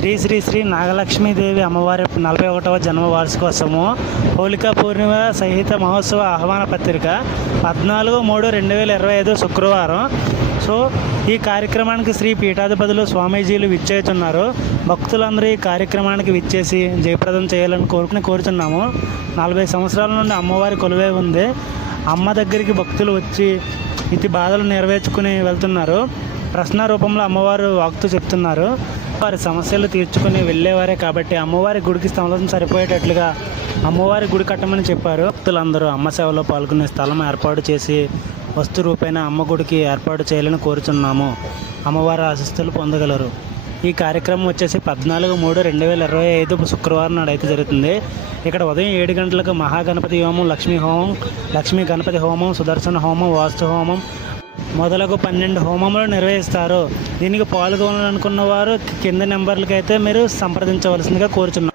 శ్రీ శ్రీ శ్రీ నాగలక్ష్మీదేవి అమ్మవారి 41వ జన్మ వార్షికోత్సవము హోలికా పూర్ణిమ సహిత మహోత్సవ ఆహ్వాన పత్రిక 14/3/2025 శుక్రవారం. సో ఈ కార్యక్రమానికి శ్రీ పీఠాధిపతులు స్వామీజీలు విచ్చేస్తున్నారు. భక్తులందరూ ఈ కార్యక్రమానికి విచ్చేసి జయప్రదం చేయాలని కోరుచున్నాము. 40 సంవత్సరాల నుండి అమ్మవారి కొలువై ఉంది. అమ్మ దగ్గరికి భక్తులు వచ్చి ఇతి బాధలు నెరవేర్చుకుని వెళ్తున్నారు. ప్రశ్న రూపంలో అమ్మవారు వాక్తూ చెప్తున్నారు. వారి సమస్యలు తీర్చుకుని వెళ్ళేవారే కాబట్టి అమ్మవారి గుడికి స్థలం సరిపోయేటట్లుగా అమ్మవారి గుడి కట్టమని చెప్పారు. భక్తులందరూ అమ్మ సేవలో పాల్గొనే స్థలం ఏర్పాటు చేసి వస్తు రూపైన అమ్మ గుడికి ఏర్పాటు చేయాలని కోరుచున్నాము. అమ్మవారి ఆశీస్సులు పొందగలరు. ఈ కార్యక్రమం వచ్చేసి 14/3/2025 శుక్రవారం నాడు అయితే జరుగుతుంది. ఇక్కడ ఉదయం 7 గంటలకు మహాగణపతి హోమం, లక్ష్మీ గణపతి హోమం, సుదర్శన హోమం, వాస్తు హోమం మొదలగు 12 హోమములు నిర్వహిస్తారు. దీనికి పాల్గొనాలనుకున్న వారు కింద నెంబర్లకి అయితే మీరు సంప్రదించవలసిందిగా కోరుచున్నాము.